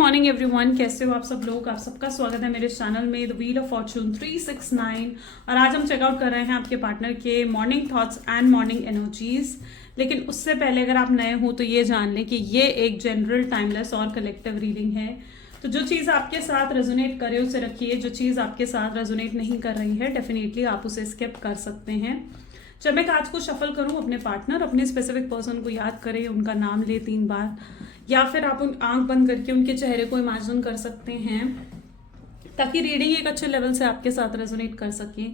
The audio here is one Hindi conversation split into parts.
मॉर्निंग एवरीवन, कैसे हो आप सब लोग। आप सबका स्वागत है मेरे चैनल में द व्हील ऑफ फॉर्चून 369। और आज हम चेकआउट कर रहे हैं आपके पार्टनर के morning thoughts and morning energies. लेकिन उससे पहले अगर आप नए हो तो ये जान लें कि ये एक जनरल, टाइमलेस और कलेक्टिव रीडिंग है। तो जो चीज़ आपके साथ रेजोनेट करे उसे रखिए, जो चीज़ आपके साथ रेजोनेट नहीं कर रही है डेफिनेटली आप उसे स्किप कर सकते हैं। जब मैं कार्ड्स को शफल करूं, अपने पार्टनर, अपने स्पेसिफिक पर्सन को याद करें, उनका नाम ले 3 बार, या फिर आप उन आंख बंद करके उनके चेहरे को इमेजिन कर सकते हैं ताकि रीडिंग एक अच्छे लेवल से आपके साथ रेजोनेट कर सके।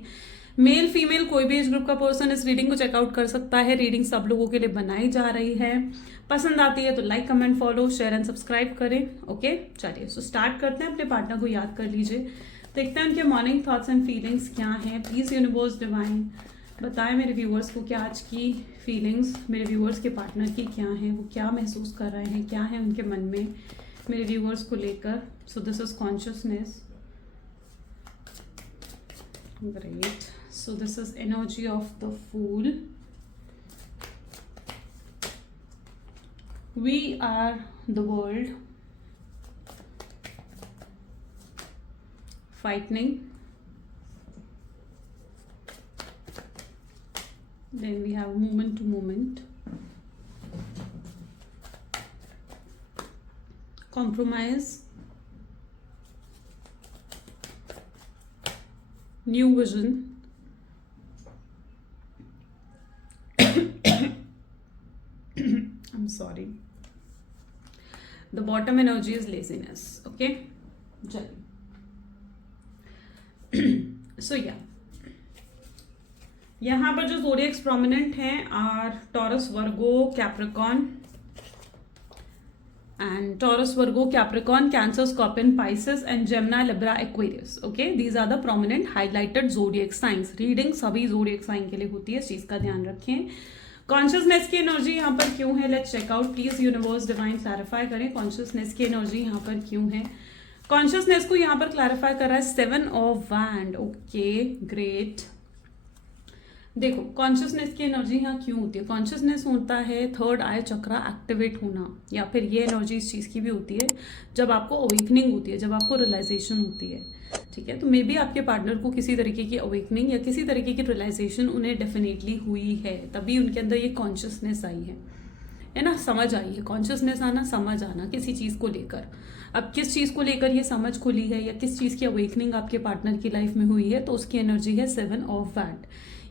मेल फीमेल कोई भी एज ग्रुप का पर्सन इस रीडिंग को चेकआउट कर सकता है। रीडिंग सब लोगों के लिए बनाई जा रही है। पसंद आती है तो like, comment, follow, share and subscribe करें। ओके, चलिए सो स्टार्ट करते हैं। अपने पार्टनर को याद कर लीजिए, देखते हैं उनके मॉर्निंग थॉट्स एंड फीलिंग्स क्या हैं। प्लीज यूनिवर्स डिवाइन बताएं मेरे व्यूअर्स को क्या आज की फीलिंग्स मेरे व्यूअर्स के पार्टनर की क्या हैं, वो क्या महसूस कर रहे हैं, क्या है उनके मन में मेरे व्यूअर्स को लेकर। So this is consciousness. Great. So this is energy of the फूल। We are the world frightening. Then we have moment to moment, compromise, new vision, I'm sorry, the bottom energy is laziness. Okay, so yeah, यहाँ पर जो ज़ोडिएक्स प्रोमिनेंट हैं are Taurus, Virgo, Capricorn and Taurus, Virgo, Capricorn, Cancer, Scorpion, Pisces and Gemini, Libra, Aquarius. Okay, these are the prominent highlighted zodiac science. Reading सभी ज़ोडिएक साइन के लिए होती है, इस चीज़ का ध्यान रखें। कॉन्शियसनेस की एनर्जी यहाँ पर क्यों है, let's check out. Please universe divine clarify करें कॉन्शियसनेस की एनर्जी यहाँ पर क्यों है। कॉन्शियसनेस को यहाँ पर क्लैरिफाई कर रहा है 7 ऑफ वैंड। Okay, great. देखो, कॉन्शियसनेस की एनर्जी यहाँ क्यों होती है। कॉन्शियसनेस होता है थर्ड आई चक्रा एक्टिवेट होना, या फिर ये एनर्जी इस चीज़ की भी होती है जब आपको अवेकनिंग होती है, जब आपको रियलाइजेशन होती है। ठीक है, तो मे बी आपके पार्टनर को किसी तरीके की अवेकनिंग या किसी तरीके की रियलाइजेशन उन्हें डेफिनेटली हुई है, तभी उनके अंदर ये कॉन्शियसनेस आई है ना, समझ आई है। कॉन्शियसनेस आना, समझ आना किसी चीज़ को लेकर। अब किस चीज़ को लेकर ये समझ खुली है या किस चीज़ की अवेकनिंग आपके पार्टनर की लाइफ में हुई है, तो उसकी एनर्जी है 7 ऑफ वैंड।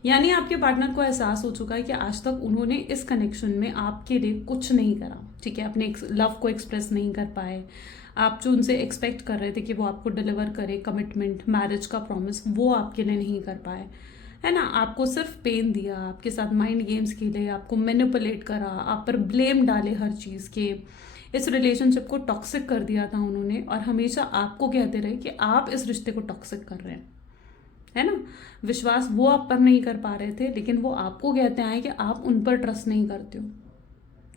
यानी आपके पार्टनर को एहसास हो चुका है कि आज तक उन्होंने इस कनेक्शन में आपके लिए कुछ नहीं करा। ठीक है, अपने लव को एक्सप्रेस नहीं कर पाए। आप जो उनसे एक्सपेक्ट कर रहे थे कि वो आपको डिलीवर करे, कमिटमेंट, मैरिज का प्रॉमिस, वो आपके लिए नहीं कर पाए, है ना। आपको सिर्फ पेन दिया, आपके साथ माइंड गेम्स खेले, आपको मैनिपुलेट करा, आप पर ब्लेम डाले हर चीज़ के। इस रिलेशनशिप को टॉक्सिक कर दिया था उन्होंने, और हमेशा आपको कहते रहे कि आप इस रिश्ते को टॉक्सिक कर रहे हैं, है ना। विश्वास वो आप पर नहीं कर पा रहे थे, लेकिन वो आपको कहते आए कि आप उन पर ट्रस्ट नहीं करते हो।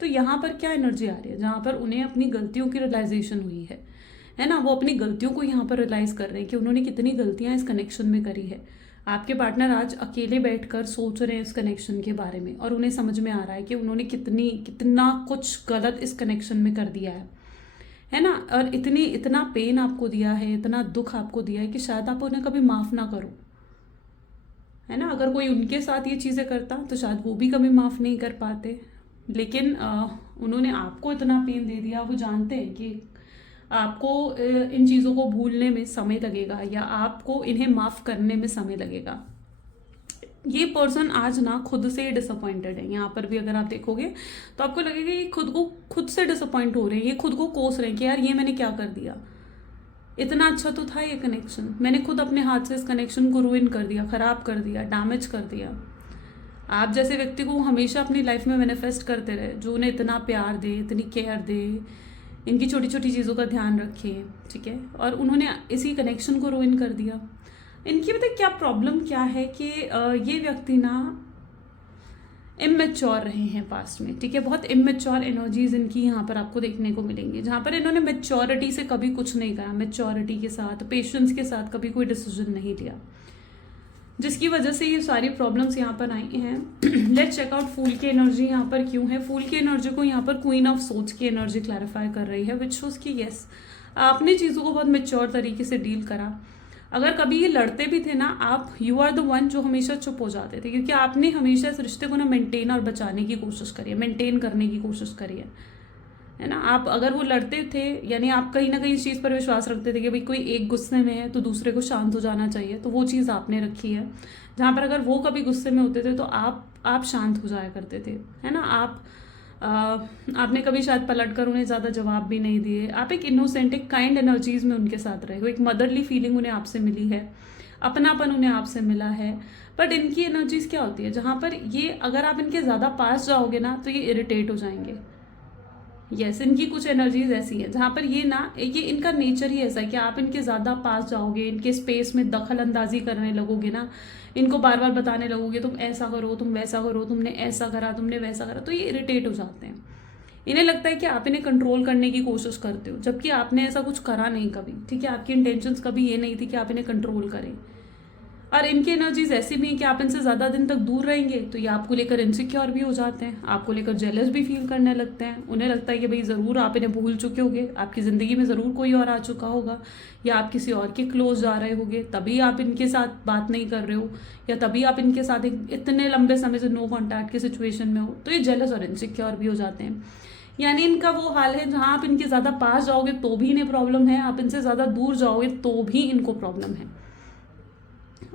तो यहाँ पर क्या एनर्जी आ रही है, जहाँ पर उन्हें अपनी गलतियों की रियलाइजेशन हुई है ना। वो अपनी गलतियों को यहाँ पर रियलाइज कर रहे हैं कि उन्होंने कितनी गलतियाँ इस कनेक्शन में करी है। आपके पार्टनर आज अकेले बैठकर सोच रहे हैं इस कनेक्शन के बारे में, और उन्हें समझ में आ रहा है कि उन्होंने कितना कुछ गलत इस कनेक्शन में कर दिया है ना। और इतना पेन आपको दिया है, इतना दुख आपको दिया है कि शायद आप उन्हें कभी माफ़ ना करो, है ना। अगर कोई उनके साथ ये चीज़ें करता तो शायद वो भी कभी माफ़ नहीं कर पाते, लेकिन उन्होंने आपको इतना पेन दे दिया। वो जानते हैं कि आपको इन चीज़ों को भूलने में समय लगेगा, या आपको इन्हें माफ़ करने में समय लगेगा। ये पर्सन आज ना खुद से डिसअपॉइंटेड है। यहाँ पर भी अगर आप देखोगे तो आपको लगेगा ये खुद से डिसअपॉइंट हो रहे हैं, ये खुद को कोस रहे हैं कि यार ये मैंने क्या कर दिया। इतना अच्छा तो था ये कनेक्शन, मैंने खुद अपने हाथ से इस कनेक्शन को रूइन कर दिया, ख़राब कर दिया, डैमेज कर दिया। आप जैसे व्यक्ति को हमेशा अपनी लाइफ में मैनिफेस्ट करते रहे, जो उन्हें इतना प्यार दे, इतनी केयर दे, इनकी छोटी छोटी चीज़ों का ध्यान रखे। ठीक है, और उन्होंने इसी कनेक्शन को रूइन कर दिया। इनकी पता क्या प्रॉब्लम क्या है कि ये व्यक्ति ना इमेच्योर रहे हैं पास्ट में। ठीक है, बहुत इमेच्योर एनर्जीज इनकी यहाँ पर आपको देखने को मिलेंगी, जहाँ पर इन्होंने मेच्योरिटी से कभी कुछ नहीं करा, मेच्योरिटी के साथ, पेशेंस के साथ कभी कोई डिसीजन नहीं लिया। जिसकी वजह से ये सारी प्रॉब्लम्स यहाँ पर आई हैं। लेट्स चेक आउट फूल की एनर्जी यहाँ पर क्यों है। फूल की एनर्जी को यहाँ पर क्वीन ऑफ सोच की एनर्जी क्लैरिफाई कर रही है, विच शोज कि यस आपने चीज़ों को बहुत मेच्योर तरीके से डील करा। अगर कभी ये लड़ते भी थे ना, आप यू आर द वन जो हमेशा चुप हो जाते थे, क्योंकि आपने हमेशा इस रिश्ते को ना मेंटेन और बचाने की कोशिश करी है, मेंटेन करने की कोशिश करी है ना। आप अगर वो लड़ते थे, यानी आप कहीं ना कहीं इस चीज़ पर विश्वास रखते थे कि भाई कोई एक गुस्से में है तो दूसरे को शांत हो जाना चाहिए, तो वो चीज़ आपने रखी है। जहाँ पर अगर वो कभी गुस्से में होते थे तो आप शांत हो जाया करते थे, है ना। आपने कभी शायद पलट कर उन्हें ज़्यादा जवाब भी नहीं दिए। आप एक इनोसेंट, एक काइंड एनर्जीज में उनके साथ रहे हो, एक मदरली फीलिंग उन्हें आपसे मिली है, अपनापन उन्हें आपसे मिला है। बट इनकी एनर्जीज क्या होती है, जहाँ पर ये अगर आप इनके ज़्यादा पास जाओगे ना तो ये इरिटेट हो जाएंगे। यस, इनकी कुछ एनर्जीज ऐसी है जहाँ पर ये इनका नेचर ही ऐसा है कि आप इनके ज़्यादा पास जाओगे, इनके स्पेस में दखल अंदाजी करने लगोगे ना, इनको बार बार बताने लगोगे तुम ऐसा करो, तुम वैसा करो, तुमने ऐसा करा, तुमने वैसा करा, तो ये इरिटेट हो जाते हैं। इन्हें लगता है कि आप इन्हें कंट्रोल करने की कोशिश करते हो, जबकि आपने ऐसा कुछ करा नहीं कभी। ठीक है, आपकी इंटेंशंस कभी ये नहीं थी कि आप इन्हें कंट्रोल करें। और इनकी एनर्जीज ऐसी भी है कि आप इनसे ज़्यादा दिन तक दूर रहेंगे तो ये आपको लेकर इनसिक्योर भी हो जाते हैं, आपको लेकर जेलस भी फील करने लगते हैं। उन्हें लगता है कि भाई ज़रूर आप इन्हें भूल चुके होगे, आपकी ज़िंदगी में ज़रूर कोई और आ चुका होगा, या आप किसी और के क्लोज जा रहे होगे, तभी आप इनके साथ बात नहीं कर रहे हो, या तभी आप इनके साथ इतने लंबे समय से नो कॉन्टैक्ट की सिचुएशन में हो, तो ये जेलस और इनसिक्योर भी हो जाते हैं। यानी इनका वो हाल है जहाँ आप इनके ज़्यादा पास जाओगे तो भी इन्हें प्रॉब्लम है, आप इनसे ज़्यादा दूर जाओगे तो भी इनको प्रॉब्लम है।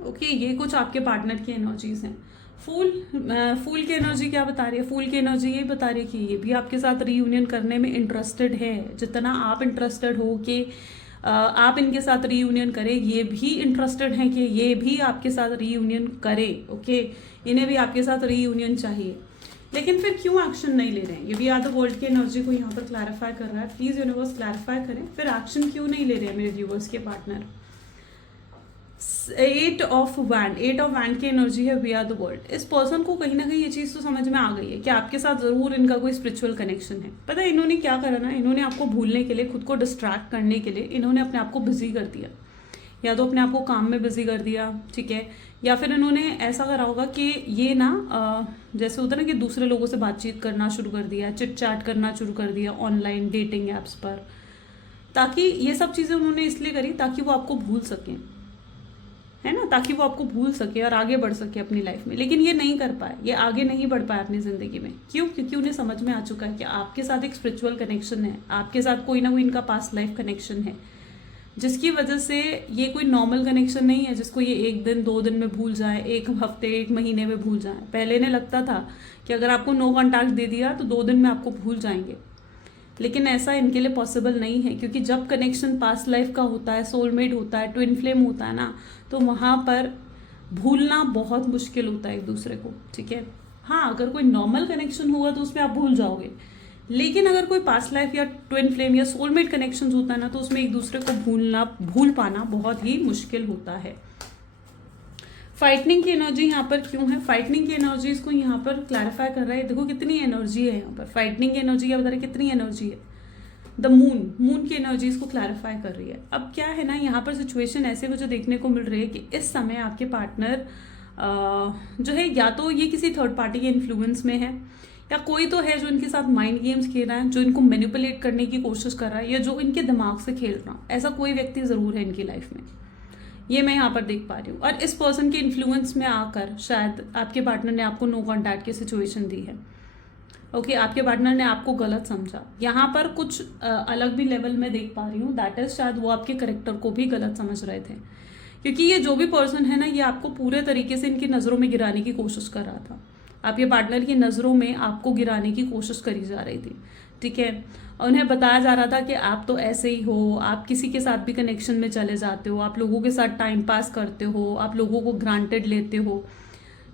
ओके, ये कुछ आपके पार्टनर की एनर्जीज हैं। फूल की एनर्जी क्या बता रही है? फूल की एनर्जी ये बता रही है कि ये भी आपके साथ रीयूनियन करने में इंटरेस्टेड है। जितना आप इंटरेस्टेड हो कि आप इनके साथ रीयूनियन करें, ये भी इंटरेस्टेड हैं कि ये भी आपके साथ रीयूनियन करें। ओके, इन्हें भी आपके साथ रीयूनियन चाहिए, लेकिन फिर क्यों एक्शन नहीं ले रहे हैं? ये भी आधा वर्ल्ड की एनर्जी को यहाँ पर क्लैरिफाई कर रहा है। प्लीज यूनिवर्स क्लैरिफाई करें, फिर एक्शन क्यों नहीं ले रहे हैं मेरे व्यूवर्स के पार्टनर। 8 ऑफ वैंड की एनर्जी है, वी आर द वर्ल्ड। इस पर्सन को कहीं ना कहीं ये चीज़ तो समझ में आ गई है कि आपके साथ ज़रूर इनका कोई स्पिरिचुअल कनेक्शन है। पता है इन्होंने क्या करा ना, इन्होंने आपको भूलने के लिए, खुद को डिस्ट्रैक्ट करने के लिए इन्होंने अपने आप को बिजी कर दिया, या तो अपने आप को काम में बिजी कर दिया, ठीक है, या फिर इन्होंने ऐसा करा होगा कि ये ना जैसे होता है ना कि दूसरे लोगों से बातचीत करना शुरू कर दिया, चिट चैट करना शुरू कर दिया ऑनलाइन डेटिंग एप्स पर, ताकि ये सब चीज़ें उन्होंने इसलिए करी ताकि वो आपको भूल सकें, है ना, ताकि वो आपको भूल सके और आगे बढ़ सके अपनी लाइफ में। लेकिन ये नहीं कर पाए, ये आगे नहीं बढ़ पाए अपनी ज़िंदगी में। क्यों? क्योंकि उन्हें समझ में आ चुका है कि आपके साथ एक स्पिरिचुअल कनेक्शन है, आपके साथ कोई ना कोई इनका पास्ट लाइफ कनेक्शन है, जिसकी वजह से ये कोई नॉर्मल कनेक्शन नहीं है जिसको ये 1 दिन 2 दिन में भूल जाए, 1 हफ्ते 1 महीने में भूल जाए। पहले इन्हें लगता था कि अगर आपको नो कॉन्टैक्ट दे दिया तो 2 दिन में आपको भूल जाएंगे, लेकिन ऐसा इनके लिए पॉसिबल नहीं है, क्योंकि जब कनेक्शन पास्ट लाइफ का होता है, सोलमेट होता है, ट्विन फ्लेम होता है ना, तो वहाँ पर भूलना बहुत मुश्किल होता है एक दूसरे को। ठीक है, हाँ, अगर कोई नॉर्मल कनेक्शन होगा तो उसमें आप भूल जाओगे, लेकिन अगर कोई पास्ट लाइफ या ट्विन फ्लेम या सोलमेट कनेक्शन होता है ना, तो उसमें एक दूसरे को भूल पाना बहुत ही मुश्किल होता है। फाइटनिंग की एनर्जी यहाँ पर क्यों है? फाइटनिंग की एनर्जीज को यहाँ पर क्लैरिफाई कर रहा है। देखो कितनी एनर्जी है यहाँ पर। फाइटनिंग की एनर्जी क्या बता रही है? कितनी एनर्जी है? द मून की एनर्जीज को क्लैरिफाई कर रही है। अब क्या है ना, यहाँ पर सिचुएशन ऐसे मुझे देखने को मिल रही है कि इस समय आपके पार्टनर जो है, या तो ये किसी थर्ड पार्टी के इन्फ्लुएंस में है, या कोई तो है जो इनके साथ माइंड गेम्स खेल रहा है, जो इनको मैनिपुलेट करने की कोशिश कर रहा है, या जो इनके दिमाग से खेल रहा है। ऐसा कोई व्यक्ति ज़रूर है इनकी लाइफ में, ये मैं यहाँ पर देख पा रही हूँ। और इस पर्सन के इन्फ्लुएंस में आकर शायद आपके पार्टनर ने आपको नो कॉन्टैक्ट की सिचुएशन दी है। ओके, आपके पार्टनर ने आपको गलत समझा। यहाँ पर कुछ अलग भी लेवल में देख पा रही हूँ, दैट इज शायद वो आपके करेक्टर को भी गलत समझ रहे थे, क्योंकि ये जो भी पर्सन है ना, ये आपको पूरे तरीके से इनकी नज़रों में गिराने की कोशिश कर रहा था। आपके पार्टनर की नज़रों में आपको गिराने की कोशिश करी जा रही थी। ठीक है, उन्हें बताया जा रहा था कि आप तो ऐसे ही हो, आप किसी के साथ भी कनेक्शन में चले जाते हो, आप लोगों के साथ टाइम पास करते हो, आप लोगों को ग्रांटेड लेते हो।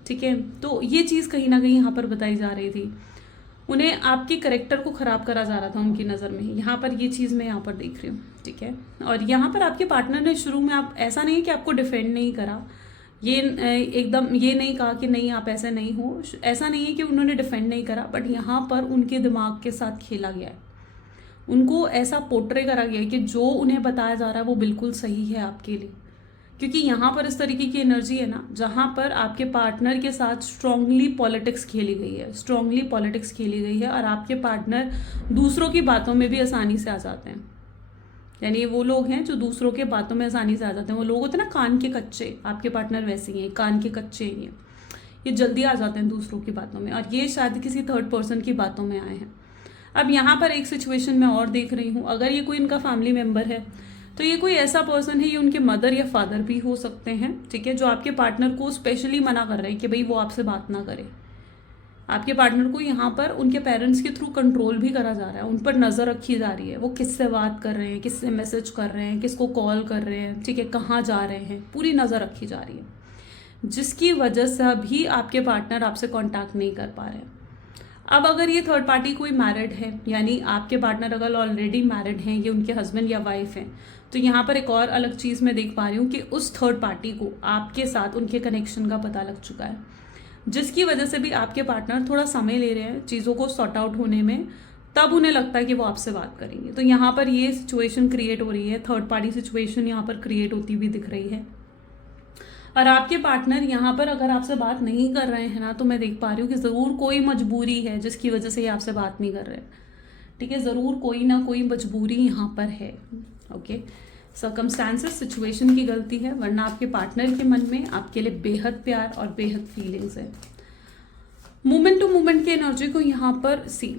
ठीक है, तो ये चीज़ कहीं ना कहीं यहाँ पर बताई जा रही थी। उन्हें आपके करेक्टर को ख़राब करा जा रहा था उनकी नज़र में। यहाँ पर ये चीज़ मैं यहाँ पर देख रही हूँ। ठीक है, और यहाँ पर आपके पार्टनर ने शुरू में, आप ऐसा नहीं कि आपको डिफेंड नहीं करा, ये एकदम ये नहीं कहा कि नहीं आप ऐसे नहीं हो, ऐसा नहीं है कि उन्होंने डिफेंड नहीं करा, बट यहाँ पर उनके दिमाग के साथ खेला गया है। उनको ऐसा पोर्ट्रे करा गया है कि जो उन्हें बताया जा रहा है वो बिल्कुल सही है आपके लिए, क्योंकि यहाँ पर इस तरीके की एनर्जी है ना, जहाँ पर आपके पार्टनर के साथ स्ट्रांगली पॉलिटिक्स खेली गई है, और आपके पार्टनर दूसरों की बातों में भी आसानी से आ जाते हैं। यानी वो लोग हैं जो दूसरों के बातों में आसानी से आ जाते हैं। वो लोग होते हैं ना कान के कच्चे, आपके पार्टनर वैसे ही हैं, कान के कच्चे हैं ये जल्दी आ जाते हैं दूसरों की बातों में, और ये शायद किसी थर्ड पर्सन की बातों में आए हैं। अब यहाँ पर एक सिचुएशन मैं और देख रही हूँ, अगर ये कोई इनका फैमिली मेम्बर है तो ये कोई ऐसा पर्सन है, ये उनके मदर या फादर भी हो सकते हैं, ठीक है, जो आपके पार्टनर को स्पेशली मना कर रहे हैं कि भाई वो आपसे बात ना करे। आपके पार्टनर को यहाँ पर उनके पेरेंट्स के थ्रू कंट्रोल भी करा जा रहा है, उन पर नज़र रखी जा रही है, वो किससे बात कर रहे हैं, किससे मैसेज कर रहे हैं, किसको कॉल कर रहे हैं, ठीक है, कहाँ जा रहे हैं, पूरी नज़र रखी जा रही है, जिसकी वजह से भी आपके पार्टनर आपसे कांटेक्ट नहीं कर पा रहे हैं। अब अगर ये थर्ड पार्टी कोई मैरिड है, यानी आपके पार्टनर अगर ऑलरेडी मैरिड हैं, ये उनके हस्बैंड या वाइफ हैं, तो यहाँ पर एक और अलग चीज़ मैं देख पा रही हूँ कि उस थर्ड पार्टी को आपके साथ उनके कनेक्शन का पता लग चुका है, जिसकी वजह से भी आपके पार्टनर थोड़ा समय ले रहे हैं चीज़ों को सॉर्ट आउट होने में, तब उन्हें लगता है कि वो आपसे बात करेंगे। तो यहाँ पर ये सिचुएशन क्रिएट हो रही है, थर्ड पार्टी सिचुएशन यहाँ पर क्रिएट होती हुई दिख रही है। और आपके पार्टनर यहाँ पर अगर आपसे बात नहीं कर रहे हैं ना, तो मैं देख पा रही हूँ कि ज़रूर कोई मजबूरी है जिसकी वजह से ये आपसे बात नहीं कर रहे हैं, ठीक है, ज़रूर कोई ना कोई मजबूरी यहाँ पर है। ओके, सर्कमस्टांसेस सिचुएशन की गलती है, वरना आपके पार्टनर के मन में आपके लिए बेहद प्यार और बेहद फीलिंग्स है। मोमेंट टू मोमेंट की एनर्जी को यहाँ पर सी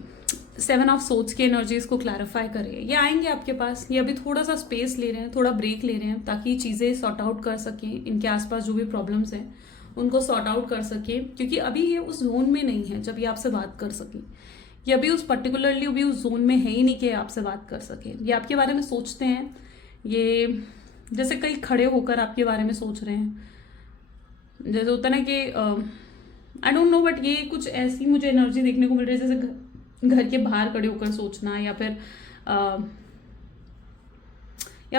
7 ऑफ सोर्ड्स की एनर्जी इसको क्लैरिफाई करिए। ये आएंगे आपके पास, ये अभी थोड़ा सा स्पेस ले रहे हैं, थोड़ा ब्रेक ले रहे हैं, ताकि चीज़ें सॉर्ट आउट कर सकें, इनके आसपास जो भी प्रॉब्लम्स हैं उनको सॉर्ट आउट कर सकें, क्योंकि अभी ये उस जोन में नहीं है जब ये आपसे बात कर सकें। ये अभी उस पर्टिकुलरली अभी उस जोन में है ही नहीं कि आपसे बात कर सकें। ये आपके बारे में सोचते हैं, ये जैसे कहीं खड़े होकर आपके बारे में सोच रहे हैं, जैसे होता है ना कि आई डोंट नो, बट ये कुछ ऐसी मुझे एनर्जी देखने को मिल रही है जैसे घर के बाहर खड़े होकर सोचना, या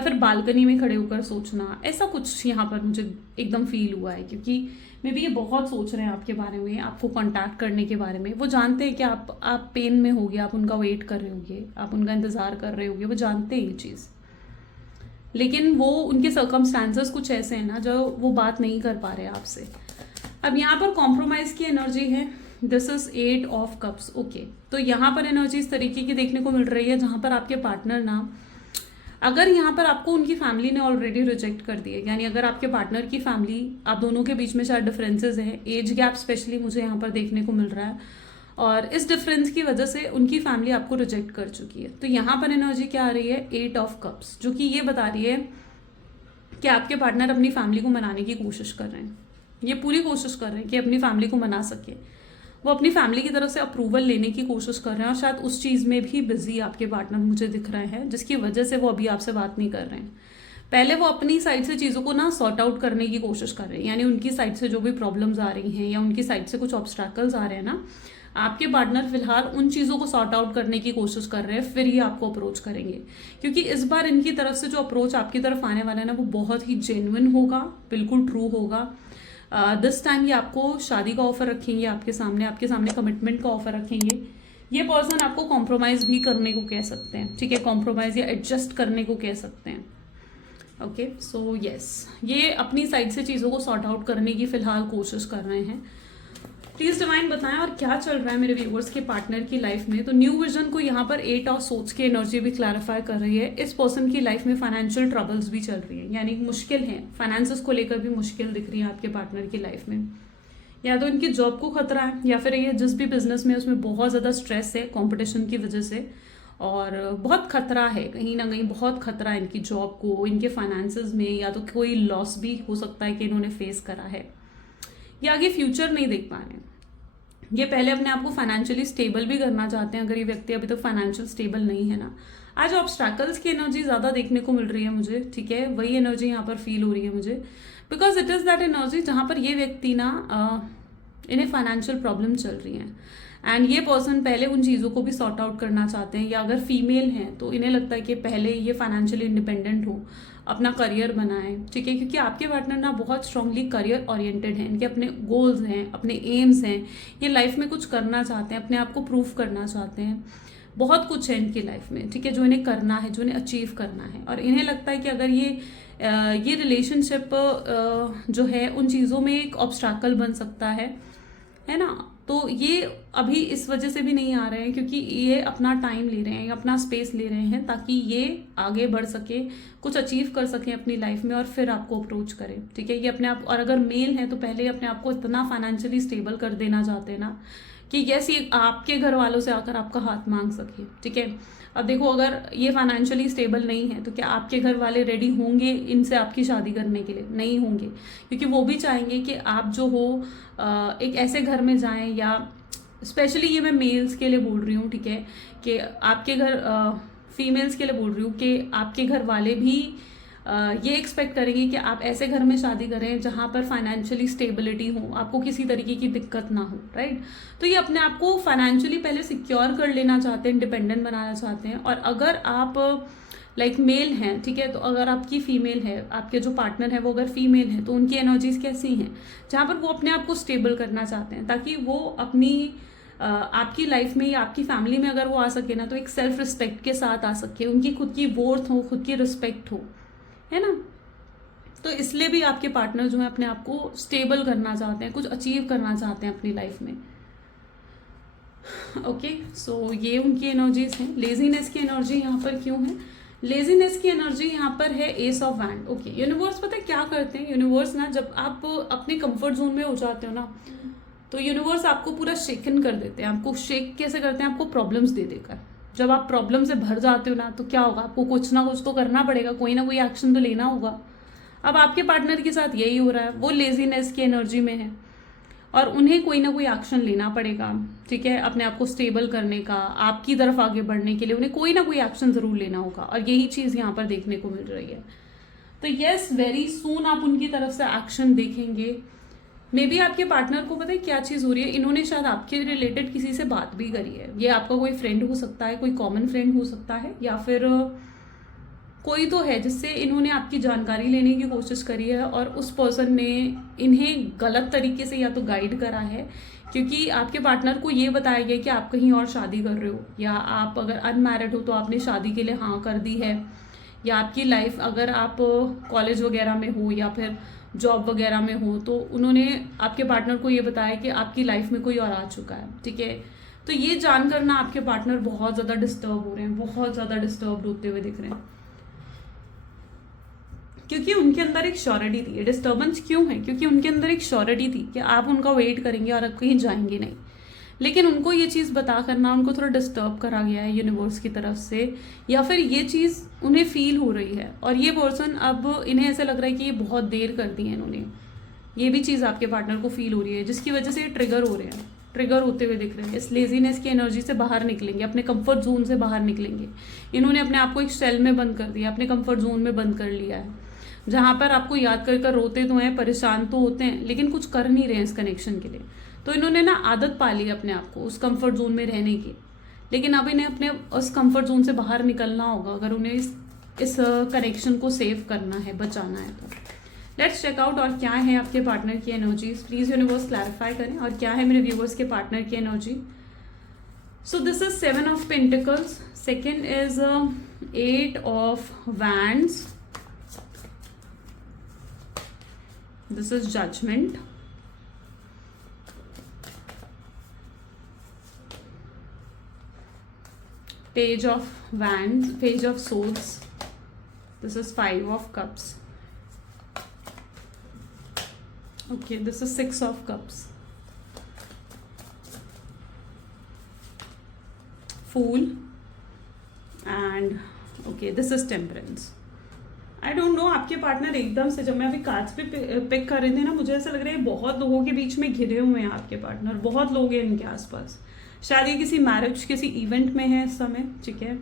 फिर बालकनी में खड़े होकर सोचना, ऐसा कुछ यहाँ पर मुझे एकदम फील हुआ है, क्योंकि मे बी ये बहुत सोच रहे हैं आपके बारे में, आपको कांटेक्ट करने के बारे में। वो जानते हैं कि आप पेन में होगे, आप उनका वेट कर रहे होगे, आप उनका इंतज़ार कर रहे होगे, वो जानते हैं ये चीज़, लेकिन वो उनके सर्कमस्टांसेस कुछ ऐसे हैं ना जो वो बात नहीं कर पा रहे आपसे। अब यहाँ पर कॉम्प्रोमाइज़ की एनर्जी है, this is 8 of cups. Okay, तो यहाँ पर एनर्जी इस तरीके की देखने को मिल रही है जहाँ पर आपके पार्टनर ना, अगर यहाँ पर आपको उनकी फैमिली ने ऑलरेडी रिजेक्ट कर दिया, यानी अगर आपके पार्टनर की फैमिली, आप दोनों के बीच में शायद डिफरेंसेस हैं, एज गैप स्पेशली मुझे यहाँ पर देखने को मिल रहा है, और इस डिफरेंस की वजह से उनकी फैमिली आपको रिजेक्ट कर चुकी है। तो यहाँ पर एनर्जी क्या आ रही है, 8 ऑफ कप्स, जो कि ये बता रही है कि आपके पार्टनर अपनी फैमिली को मनाने की कोशिश कर रहे हैं, ये पूरी कोशिश कर रहे हैं कि अपनी फैमिली को मना सके, वो अपनी फैमिली की तरफ से अप्रूवल लेने की कोशिश कर रहे हैं, और शायद उस चीज़ में भी बिजी आपके पार्टनर मुझे दिख रहे हैं, जिसकी वजह से वो अभी आपसे बात नहीं कर रहे हैं। पहले वो अपनी साइड से चीज़ों को ना सॉर्ट आउट करने की कोशिश कर रहे हैं, यानी उनकी साइड से जो भी प्रॉब्लम्स आ रही हैं या उनकी साइड से कुछ ऑब्स्टैकल्स आ रहे हैं ना, आपके पार्टनर फिलहाल उन चीज़ों को सॉर्ट आउट करने की कोशिश कर रहे हैं, फिर ये आपको अप्रोच करेंगे, क्योंकि इस बार इनकी तरफ से जो अप्रोच आपकी तरफ आने वाला है ना, वो बहुत ही जेन्युइन होगा, बिल्कुल ट्रू होगा। दिस टाइम ये आपको शादी का ऑफर रखेंगे, आपके सामने कमिटमेंट का ऑफर रखेंगे। ये पर्सन आपको कॉम्प्रोमाइज़ भी करने को कह सकते हैं, ठीक है, कॉम्प्रोमाइज़ या एडजस्ट करने को कह सकते हैं। ओके, सो यस, ये अपनी साइड से चीज़ों को सॉर्ट आउट करने की फिलहाल कोशिश कर रहे हैं। प्लीज डिवाइन बताएं और क्या चल रहा है मेरे व्यूवर्स के पार्टनर की लाइफ में। तो न्यू विजन को यहाँ पर 8 ऑफ सोर्ड्स की एनर्जी भी क्लैरिफाई कर रही है। इस पर्सन की लाइफ में फाइनेंशियल ट्रबल्स भी चल रही है, यानी मुश्किल है, फाइनेंसेस को लेकर भी मुश्किल दिख रही है आपके पार्टनर की लाइफ में। या तो इनकी जॉब को खतरा है, या फिर ये जिस भी बिजनेस में उसमें बहुत ज़्यादा स्ट्रेस है कॉम्पिटिशन की वजह से, और बहुत खतरा है, कहीं ना कहीं बहुत खतरा है इनकी जॉब को, इनके फाइनेंसेस में, या तो कोई लॉस भी हो सकता है कि इन्होंने फेस करा है, या आगे फ्यूचर नहीं देख पा रहे हैं। ये पहले अपने आप को फाइनेंशियली स्टेबल भी करना चाहते हैं, अगर ये व्यक्ति अभी तक फाइनेंशियल स्टेबल नहीं है ना। आज ऑब्स्टैकल्स की एनर्जी ज़्यादा देखने को मिल रही है मुझे, ठीक है, वही एनर्जी यहाँ पर फील हो रही है मुझे, because it is that energy जहाँ पर ये व्यक्ति ना इन्हें फाइनेंशियल प्रॉब्लम चल रही हैं, एंड ये पर्सन पहले उन चीज़ों को भी सॉर्ट आउट करना चाहते हैं, या अगर फीमेल हैं तो इन्हें लगता है कि पहले ये फाइनेंशियली इंडिपेंडेंट हो, अपना करियर बनाएं, ठीक है, क्योंकि आपके पार्टनर ना बहुत स्ट्रांगली करियर ओरिएंटेड हैं, इनके अपने गोल्स हैं, अपने एम्स हैं, ये लाइफ में कुछ करना चाहते हैं, अपने आप को प्रूव करना चाहते हैं, बहुत कुछ है इनकी लाइफ में, ठीक है, जो इन्हें करना है, जो इन्हें अचीव करना है, और इन्हें लगता है कि अगर ये रिलेशनशिप जो है उन चीज़ों में एक ऑब्स्टैकल बन सकता है ना, तो ये अभी इस वजह से भी नहीं आ रहे हैं क्योंकि ये अपना टाइम ले रहे हैं, अपना स्पेस ले रहे हैं ताकि ये आगे बढ़ सके, कुछ अचीव कर सकें अपनी लाइफ में और फिर आपको अप्रोच करें, ठीक है। ये अपने आप, और अगर मेल है तो पहले अपने आप को इतना फाइनेंशियली स्टेबल कर देना चाहते हैं ना कि यस ये आपके घर वालों से आकर आपका हाथ मांग सके, ठीक है। अब देखो, अगर ये फाइनेंशियली स्टेबल नहीं है तो क्या आपके घर वाले रेडी होंगे इनसे आपकी शादी करने के लिए? नहीं होंगे, क्योंकि वो भी चाहेंगे कि आप जो हो एक ऐसे घर में जाएं, या स्पेशली ये मैं मेल्स के लिए बोल रही हूँ, ठीक है, कि आपके घर, फीमेल्स के लिए बोल रही हूँ कि आपके घर वाले भी ये एक्सपेक्ट करेंगे कि आप ऐसे घर में शादी करें जहाँ पर फाइनेंशियली स्टेबिलिटी हो, आपको किसी तरीके की दिक्कत ना हो, राइट। तो ये अपने आप को फाइनेंशियली पहले सिक्योर कर लेना चाहते हैं, इंडिपेंडेंट बनाना चाहते हैं। और अगर आप लाइक मेल हैं, ठीक है, तो अगर आपकी फीमेल है, आपके जो पार्टनर है वो अगर फीमेल है तो उनकी एनर्जीज कैसी हैं, जहाँ पर वो अपने आप को स्टेबल करना चाहते हैं ताकि वो अपनी आपकी लाइफ में या आपकी फैमिली में अगर वो आ सके ना तो एक सेल्फ रिस्पेक्ट के साथ आ सके, उनकी खुद की वर्थ हो, खुद की रिस्पेक्ट हो, है ना। तो इसलिए भी आपके पार्टनर जो है अपने आप को स्टेबल करना चाहते हैं, कुछ अचीव करना चाहते हैं अपनी लाइफ में। ओके, सो ये उनकी एनर्जीज हैं। लेजीनेस की एनर्जी यहाँ पर क्यों है? लेजीनेस की एनर्जी यहाँ पर है S of wand. Okay, universe पता है क्या करते हैं? यूनिवर्स ना, जब आप अपने कंफर्ट जोन में हो जाते हो ना तो यूनिवर्स आपको पूरा शेकन कर देते हैं। आपको शेक कैसे करते हैं? आपको प्रॉब्लम्स दे देकर। जब आप प्रॉब्लम से भर जाते हो ना तो क्या होगा, आपको कुछ ना कुछ तो करना पड़ेगा, कोई ना कोई एक्शन तो लेना होगा। अब आपके पार्टनर के साथ यही हो रहा है, वो लेजीनेस की एनर्जी में है और उन्हें कोई ना कोई एक्शन लेना पड़ेगा, ठीक है, अपने आप को स्टेबल करने का, आपकी तरफ आगे बढ़ने के लिए उन्हें कोई ना कोई एक्शन जरूर लेना होगा। और यही चीज़ यहाँ पर देखने को मिल रही है। तो यस, वेरी सून आप उनकी तरफ से एक्शन देखेंगे। मे बी आपके पार्टनर को पता है क्या चीज़ हो रही है, इन्होंने शायद आपके रिलेटेड किसी से बात भी करी है। ये आपका कोई फ्रेंड हो सकता है, कोई कॉमन फ्रेंड हो सकता है, या फिर कोई तो है जिससे इन्होंने आपकी जानकारी लेने की कोशिश करी है और उस पर्सन ने इन्हें गलत तरीके से या तो गाइड करा है, क्योंकि आपके पार्टनर को ये बताया गया कि आप कहीं और शादी कर रहे हो, या आप अगर अनमैरिड हो तो आपने शादी के लिए हाँ कर दी है, या आपकी लाइफ अगर आप कॉलेज वगैरह में हो या फिर जॉब वगैरह में हो तो उन्होंने आपके पार्टनर को ये बताया कि आपकी लाइफ में कोई और आ चुका है, ठीक है। तो ये जानकर ना आपके पार्टनर बहुत ज़्यादा डिस्टर्ब हो रहे हैं, बहुत ज़्यादा डिस्टर्ब होते हुए दिख रहे हैं, क्योंकि उनके अंदर एक श्योरिटी थी। डिस्टर्बेंस क्यों है? क्योंकि उनके अंदर एक श्योरिटी थी कि आप उनका वेट करेंगे और आप कहीं जाएंगे नहीं। लेकिन उनको ये चीज़ बता करना उनको थोड़ा डिस्टर्ब करा गया है यूनिवर्स की तरफ से, या फिर ये चीज़ उन्हें फील हो रही है और ये पर्सन अब इन्हें ऐसा लग रहा है कि ये बहुत देर कर दी है इन्होंने। ये भी चीज़ आपके पार्टनर को फील हो रही है जिसकी वजह से ये ट्रिगर हो रहे हैं, ट्रिगर होते हुए दिख रहे हैं। इस लेजीनेस की एनर्जी से बाहर निकलेंगे, अपने कंफर्ट जोन से बाहर निकलेंगे। इन्होंने अपने आप को एक सेल में बंद कर दिया, अपने कंफर्ट जोन में बंद कर लिया है, जहाँ पर आपको याद कर कर रोते तो हैं, परेशान तो होते हैं, लेकिन कुछ कर नहीं रहे हैं इस कनेक्शन के लिए। तो इन्होंने ना आदत पाली अपने आप को उस कंफर्ट जोन में रहने की, लेकिन अब इन्हें अपने उस कंफर्ट जोन से बाहर निकलना होगा अगर उन्हें इस कनेक्शन को सेव करना है, बचाना है। तो लेट्स चेक आउट और क्या है आपके पार्टनर की एनर्जीज। प्लीज यूनिवर्स क्लैरिफाई करें और क्या है मेरे व्यूवर्स के पार्टनर की energy. So this is 7 of pentacles, second is 8 of wands, this is judgment, page of wands, page of swords, this is 5 of cups, okay, this is 6 of cups, fool, and okay, this is temperance. I don't know, आपके पार्टनर एकदम से, जब मैं अभी कार्ड्स पे पिक कर रही थी ना, मुझे ऐसा लग रहा है बहुत लोगों के बीच में घिरे हुए हैं आपके पार्टनर, बहुत लोग हैं इनके आसपास। शायद ये किसी मैरिज, किसी इवेंट में है इस समय, ठीक है,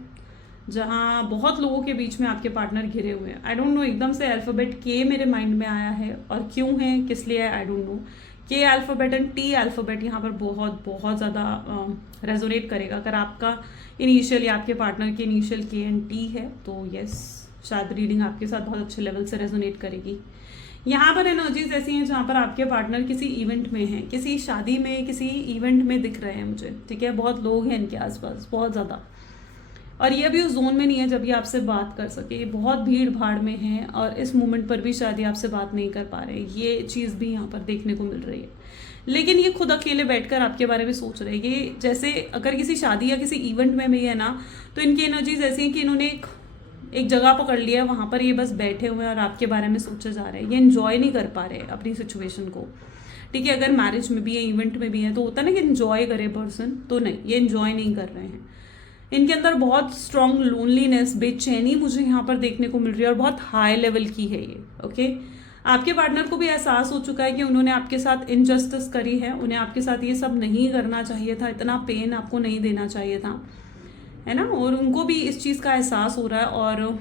जहाँ बहुत लोगों के बीच में आपके पार्टनर घिरे हुए हैं। आई डोंट नो, एकदम से अल्फ़ाबेट के मेरे माइंड में आया है और क्यों है, किस लिए है, आई डोंट नो। के अल्फ़ाबेट एंड टी अल्फ़ाबेट यहाँ पर बहुत बहुत ज़्यादा रेजोनेट करेगा। अगर आपका इनिशियल या आपके पार्टनर की इनिशियल के एंड टी है तो यस, शायद रीडिंग आपके साथ बहुत अच्छे लेवल से रेजोनेट करेगी। यहाँ पर एनर्जीज ऐसी हैं जहाँ पर आपके पार्टनर किसी इवेंट में हैं, किसी शादी में, किसी इवेंट में दिख रहे हैं मुझे, ठीक है। बहुत लोग हैं इनके आसपास, बहुत ज़्यादा, और ये अभी उस जोन में नहीं है जब ये आपसे बात कर सके। ये बहुत भीड़ भाड़ में है और इस मोमेंट पर भी शायद ये आपसे बात नहीं कर पा रहे। ये चीज़ भी यहाँ पर देखने को मिल रही है। लेकिन ये खुद अकेले बैठकर आपके बारे में सोच रहे हैं। ये जैसे अगर किसी शादी या किसी इवेंट में भी है ना, तो इनकी एनर्जीज ऐसी हैं कि इन्होंने एक जगह पकड़ लिया है, वहाँ पर ये बस बैठे हुए हैं और आपके बारे में सोचे जा रहे हैं। ये इन्जॉय नहीं कर पा रहे अपनी सिचुएशन को, ठीक है। अगर मैरिज में भी है, इवेंट में भी है, तो होता है ना कि इन्जॉय करे पर्सन, तो नहीं, ये इन्जॉय नहीं कर रहे हैं। इनके अंदर बहुत स्ट्रॉन्ग लोनलीनेस, बेचैनी मुझे यहाँ पर देखने को मिल रही है और बहुत हाई लेवल की है ये, ओके। आपके पार्टनर को भी एहसास हो चुका है कि उन्होंने आपके साथ इनजस्टिस करी है, उन्हें आपके साथ ये सब नहीं करना चाहिए था, इतना पेन आपको नहीं देना चाहिए था, है ना। और उनको भी इस चीज़ का एहसास हो रहा है और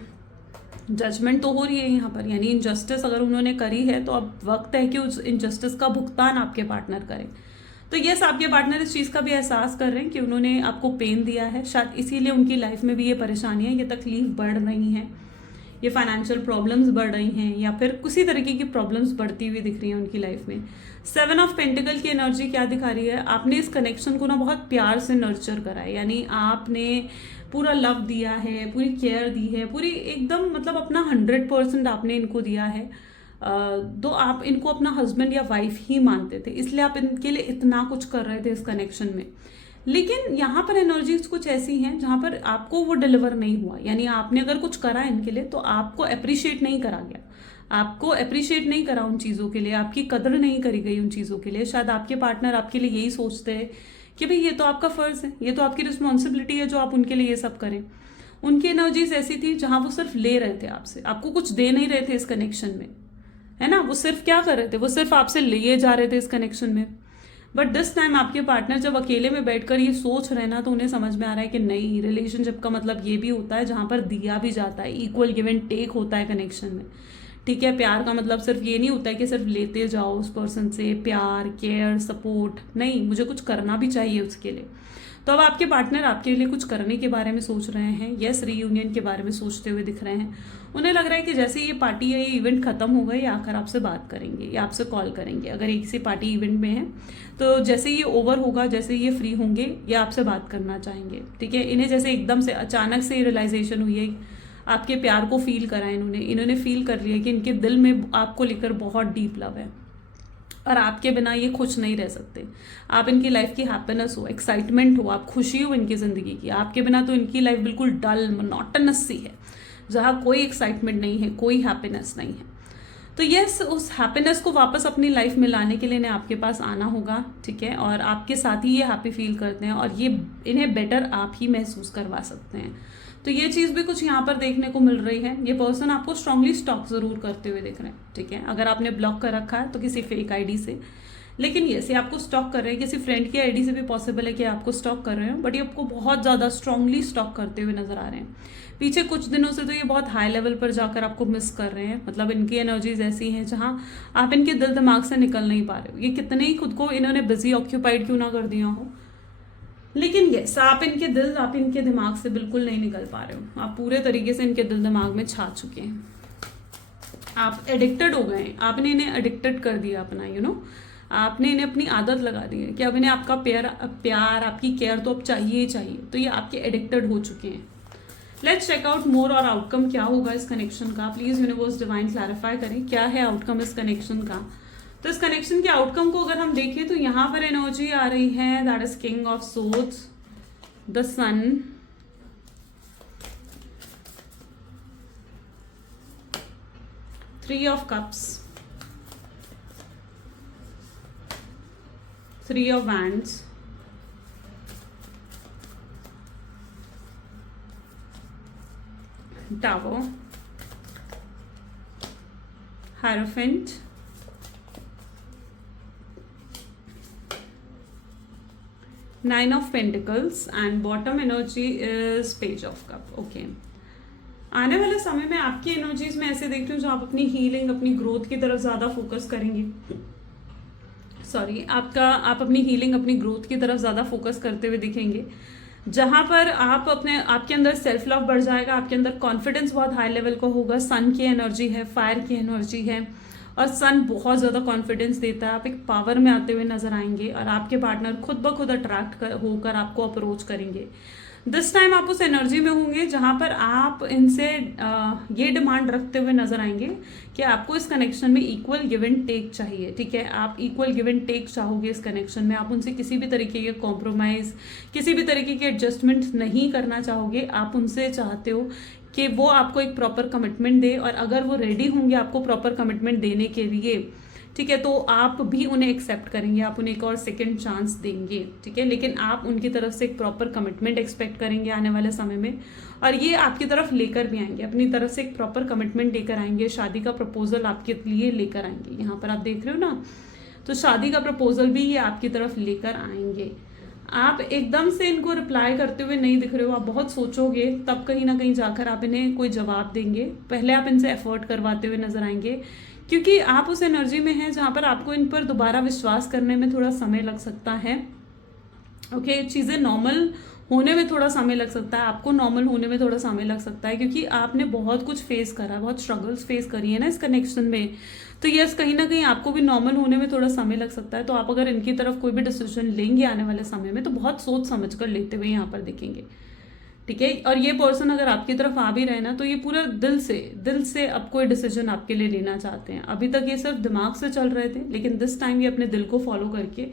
जजमेंट तो हो रही है यहाँ पर, यानी इनजस्टिस अगर उन्होंने करी है तो अब वक्त है कि उस इनजस्टिस का भुगतान आपके पार्टनर करें। तो यस, आपके पार्टनर इस चीज़ का भी एहसास कर रहे हैं कि उन्होंने आपको पेन दिया है, शायद इसीलिए उनकी लाइफ में भी ये परेशानियाँ, ये तकलीफ बढ़ रही हैं, ये फाइनेंशियल प्रॉब्लम्स बढ़ रही हैं, या फिर किसी तरीके की प्रॉब्लम्स बढ़ती हुई दिख रही हैं उनकी लाइफ में। 7 ऑफ पेंटिकल की एनर्जी क्या दिखा रही है? आपने इस कनेक्शन को ना बहुत प्यार से नर्चर करा है, यानी आपने पूरा लव दिया है, पूरी केयर दी है, पूरी एकदम मतलब अपना 100% आपने इनको दिया है। तो आप इनको अपना हस्बैंड या वाइफ ही मानते थे, इसलिए आप इनके लिए इतना कुछ कर रहे थे इस कनेक्शन में। लेकिन यहाँ पर एनर्जीज कुछ ऐसी हैं जहाँ पर आपको वो डिलीवर नहीं हुआ, यानी आपने अगर कुछ करा इनके लिए तो आपको अप्रिशिएट नहीं करा गया, आपको अप्रिशिएट नहीं करा उन चीज़ों के लिए, आपकी कदर नहीं करी गई उन चीज़ों के लिए। शायद आपके पार्टनर आपके लिए यही सोचते हैं कि भाई ये तो आपका फ़र्ज़ है, ये तो आपकी रिस्पॉन्सिबिलिटी है जो आप उनके लिए ये सब करें। उनकी एनर्जीज ऐसी थी जहाँ वो सिर्फ ले रहे थे आपसे, आपको कुछ दे नहीं रहे थे इस कनेक्शन में, है ना। वो सिर्फ क्या कर रहे थे, वो सिर्फ आपसे लिए जा रहे थे इस कनेक्शन में। बट दिस टाइम आपके पार्टनर जब अकेले में बैठकर ये सोच रहे हैं ना, तो उन्हें समझ में आ रहा है कि नहीं, रिलेशनशिप का मतलब ये भी होता है जहाँ पर दिया भी जाता है, इक्वल गिव एंड टेक होता है कनेक्शन में, ठीक है। प्यार का मतलब सिर्फ ये नहीं होता है कि सिर्फ लेते जाओ उस पर्सन से प्यार, केयर, सपोर्ट, नहीं, मुझे कुछ करना भी चाहिए उसके लिए। तो अब आपके पार्टनर आपके लिए कुछ करने के बारे में सोच रहे हैं, यस, रीयूनियन के बारे में सोचते हुए दिख रहे हैं। उन्हें लग रहा है कि जैसे ये पार्टी या ये इवेंट खत्म हो गए, ये आकर आपसे बात करेंगे या आपसे कॉल करेंगे। अगर ये किसी पार्टी इवेंट में है तो जैसे ये ओवर होगा, जैसे ये फ्री होंगे, ये आपसे बात करना चाहेंगे, ठीक है। इन्हें जैसे एकदम से अचानक से रियलाइजेशन हुई है, आपके प्यार को फील करा है इन्होंने फील कर लिया कि इनके दिल में आपको लेकर बहुत डीप लव है और आपके बिना ये खुश नहीं रह सकते। आप इनकी लाइफ की हैप्पीनेस हो, एक्साइटमेंट हो, आप खुशी हो इनकी ज़िंदगी की। आपके बिना तो इनकी लाइफ बिल्कुल डल, मोनोटोनस सी है, जहाँ कोई एक्साइटमेंट नहीं है, कोई हैप्पीनेस नहीं है। तो यस, उस हैप्पीनेस को वापस अपनी लाइफ में लाने के लिए इन्हें आपके पास आना होगा, ठीक है। और आपके साथ ही ये हैप्पी फील करते हैं और ये इन्हें बेटर आप ही महसूस करवा सकते हैं। तो ये चीज़ भी कुछ यहाँ पर देखने को मिल रही है। ये पर्सन आपको स्ट्रांगली स्टॉक ज़रूर करते हुए दिख रहे हैं, ठीक है। अगर आपने ब्लॉक कर रखा है तो किसी फेक आईडी से, लेकिन ये आपको स्टॉक कर रहे हैं, किसी फ्रेंड की आईडी से भी पॉसिबल है कि आपको स्टॉक कर रहे हो, बट ये आपको बहुत ज़्यादा स्ट्रांगली स्टॉक करते हुए नजर आ रहे हैं। पीछे कुछ दिनों से तो ये बहुत हाई लेवल पर जाकर आपको मिस कर रहे हैं, मतलब इनकी एनर्जीज ऐसी हैं जहाँ आप इनके दिल दिमाग से निकल नहीं पा रहे हो। ये कितने ही खुद को इन्होंने बिजी ऑक्यूपाइड क्यों ना कर दिया हो, लेकिन यस, आप इनके दिल, आप इनके दिमाग से बिल्कुल नहीं निकल पा रहे हो। आप पूरे तरीके से इनके दिल दिमाग में छा चुके हैं, आप एडिक्टेड हो गए हैं, आपने इन्हें एडिक्टेड कर दिया अपना, आपने इन्हें अपनी आदत लगा दी है कि अब इन्हें आपका प्यार, आपकी केयर तो अब चाहिए ही चाहिए। तो ये आपके एडिक्टेड हो चुके हैं। लेट्स चेक आउट मोर और आउटकम क्या होगा इस कनेक्शन का। प्लीज यूनिवर्स डिवाइन क्लैरिफाई करें क्या है आउटकम इस कनेक्शन का। तो इस कनेक्शन के आउटकम को अगर हम देखें तो यहाँ पर एनर्जी आ रही है, that is king of swords, the sun, three of cups, three of wands, tower, hierophant, nine of pentacles and bottom energy is page of cup. Okay, आने वाले समय में आपकी एनर्जीज में ऐसे देखती हूँ जो आप अपनी हीलिंग, अपनी ग्रोथ की तरफ ज़्यादा फोकस करेंगे। आप अपनी हीलिंग, अपनी ग्रोथ की तरफ ज़्यादा फोकस करते हुए दिखेंगे, जहाँ पर आपके अंदर सेल्फ लव बढ़ जाएगा, आपके अंदर कॉन्फिडेंस बहुत हाई लेवल का होगा। सन की एनर्जी है, फायर की एनर्जी है और सन बहुत ज़्यादा कॉन्फिडेंस देता है। आप एक पावर में आते हुए नजर आएंगे और आपके पार्टनर खुद ब खुद अट्रैक्ट होकर आपको अप्रोच करेंगे। दिस टाइम आप उस एनर्जी में होंगे जहां पर आप इनसे ये डिमांड रखते हुए नजर आएंगे कि आपको इस कनेक्शन में इक्वल गिव एंड टेक चाहिए, ठीक है। आप इक्वल गिव एंड टेक चाहोगे इस कनेक्शन में, आप उनसे किसी भी तरीके के कॉम्प्रोमाइज, किसी भी तरीके के एडजस्टमेंट नहीं करना चाहोगे। आप उनसे चाहते हो कि वो आपको एक प्रॉपर कमिटमेंट दे, और अगर वो रेडी होंगे आपको प्रॉपर कमिटमेंट देने के लिए, ठीक है, तो आप भी उन्हें एक्सेप्ट करेंगे, आप उन्हें एक और सेकंड चांस देंगे, ठीक है। लेकिन आप उनकी तरफ से एक प्रॉपर कमिटमेंट एक्सपेक्ट करेंगे आने वाले समय में, और ये आपकी तरफ लेकर भी आएंगे, अपनी तरफ से एक प्रॉपर कमिटमेंट लेकर आएंगे, शादी का प्रपोजल आपके लिए लेकर आएंगे। यहाँ पर आप देख रहे हो ना, तो शादी का प्रपोजल भी ये आपकी तरफ लेकर आएंगे। आप एकदम से इनको रिप्लाई करते हुए नहीं दिख रहे हो, आप बहुत सोचोगे, तब कहीं ना कहीं जाकर आप इन्हें कोई जवाब देंगे। पहले आप इनसे एफर्ट करवाते हुए नजर आएंगे, क्योंकि आप उस एनर्जी में हैं जहां पर आपको इन पर दोबारा विश्वास करने में थोड़ा समय लग सकता है। ओके, चीज़ें नॉर्मल होने में थोड़ा समय लग सकता है, आपको नॉर्मल होने में थोड़ा समय लग सकता है, क्योंकि आपने बहुत कुछ फेस करा है, बहुत स्ट्रगल्स फेस करी है ना इस कनेक्शन में। तो यस, कहीं ना कहीं आपको भी नॉर्मल होने में थोड़ा समय लग सकता है। तो आप अगर इनकी तरफ कोई भी डिसीजन लेंगे आने वाले समय में, तो बहुत सोच समझ कर लेते हुए यहाँ पर दिखेंगे, ठीक है। और ये पर्सन अगर आपकी तरफ आ भी रहे ना, तो ये पूरा दिल से अब कोई डिसीजन आपके लिए लेना चाहते हैं। अभी तक ये सिर्फ दिमाग से चल रहे थे, लेकिन दिस टाइम ये अपने दिल को फॉलो करके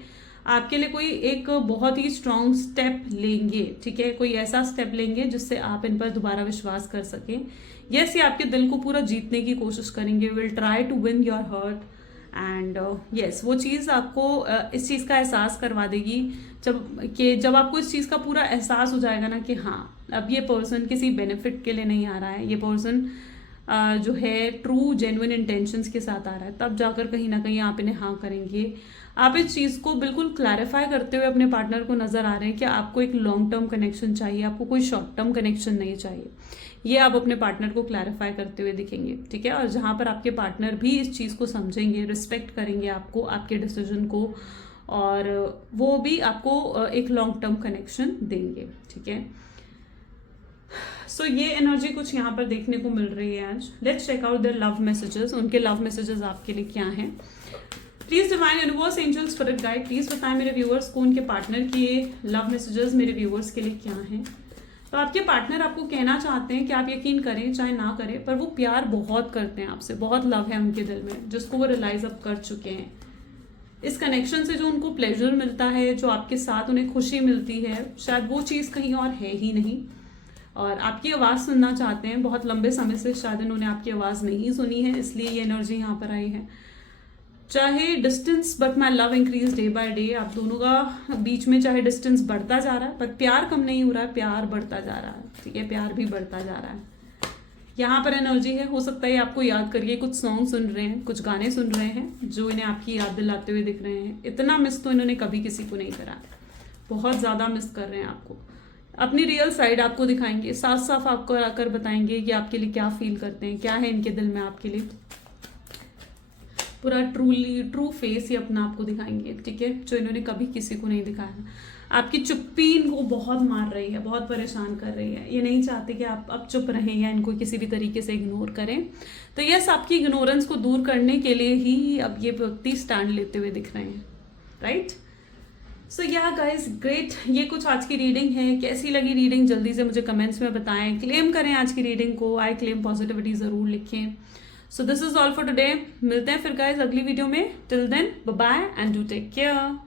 आपके लिए कोई एक बहुत ही स्ट्रांग स्टेप लेंगे, ठीक है। कोई ऐसा स्टेप लेंगे जिससे आप इन पर दोबारा विश्वास कर सकें। यस, ये आपके दिल को पूरा जीतने की कोशिश करेंगे, will try to win your heart, and yes, वो चीज़ आपको इस चीज़ का एहसास करवा देगी जब आपको इस चीज़ का पूरा एहसास हो जाएगा ना कि हाँ, अब ये पर्सन किसी बेनिफिट के लिए नहीं आ रहा है, ये पर्सन जो है ट्रू जेन्युइन इंटेंशंस के साथ आ रहा है, तब जाकर कहीं ना कहीं आप इन्हें हाँ करेंगे। आप इस चीज़ को बिल्कुल क्लैरिफाई करते हुए अपने पार्टनर को नजर आ रहे हैं कि आपको एक लॉन्ग टर्म कनेक्शन चाहिए, आपको कोई शॉर्ट टर्म कनेक्शन नहीं चाहिए। ये आप अपने पार्टनर को क्लैरिफाई करते हुए दिखेंगे, ठीक है। और जहाँ पर आपके पार्टनर भी इस चीज़ को समझेंगे, रिस्पेक्ट करेंगे आपको, आपके डिसीजन को, और वो भी आपको एक लॉन्ग टर्म कनेक्शन देंगे, ठीक है। सो ये एनर्जी कुछ यहाँ पर देखने को मिल रही है आज। Let's check out their love messages, उनके लव मैसेजेस आपके लिए क्या हैं। Please divine universe angel spirit guide, please बताएं मेरे व्यूअर्स को उनके पार्टनर की लव मैसेजेस मेरे व्यूअर्स के लिए क्या हैं। तो आपके पार्टनर आपको कहना चाहते हैं कि आप यकीन करें चाहे ना करें, पर वो प्यार बहुत करते हैं आपसे, बहुत लव है उनके दिल में, जिसको वो रियलाइज अब कर चुके हैं। इस कनेक्शन से जो उनको प्लेजर मिलता है, जो आपके साथ उन्हें खुशी मिलती है, शायद वो चीज़ कहीं और है ही नहीं। और आपकी आवाज़ सुनना चाहते हैं, बहुत लंबे समय से शायद इन्होंने आपकी आवाज़ नहीं सुनी है, इसलिए ये एनर्जी यहाँ पर आई है। चाहे distance, but my love increase day by day, आप दोनों का बीच में चाहे डिस्टेंस बढ़ता जा रहा है, पर प्यार कम नहीं हो रहा है, प्यार बढ़ता जा रहा है, ठीक है, प्यार भी बढ़ता जा रहा है। यहाँ पर एनर्जी है, हो सकता है आपको याद करिए, कुछ सॉन्ग सुन रहे हैं, कुछ गाने सुन रहे हैं जो इन्हें आपकी याद दिलाते हुए दिख रहे हैं। इतना मिस तो इन्होंने कभी किसी को नहीं करा, बहुत ज़्यादा मिस कर रहे हैं आपको। अपनी रियल साइड आपको दिखाएंगे, साफ साफ आपको आकर बताएंगे कि आपके लिए क्या फील करते हैं, क्या है इनके दिल में आपके लिए। पूरा ट्रू फेस ही अपना आपको दिखाएंगे, ठीक है, जो इन्होंने कभी किसी को नहीं दिखाया। आपकी चुप्पी इनको बहुत मार रही है, बहुत परेशान कर रही है। ये नहीं चाहते कि आप अब चुप रहें या इनको किसी भी तरीके से इग्नोर करें। तो यस, आपकी इग्नोरेंस को दूर करने के लिए ही अब ये व्यक्ति स्टैंड लेते हुए दिख रहे हैं, राइट। सो या गाइज, ग्रेट, ये कुछ आज की रीडिंग है। कैसी लगी रीडिंग जल्दी से मुझे कमेंट्स में बताएं, क्लेम करें आज की रीडिंग को, आई क्लेम पॉजिटिविटी ज़रूर लिखें। So this is all for today, मिलते हैं फिर गाइज अगली वीडियो में। Till then bye bye and do take care.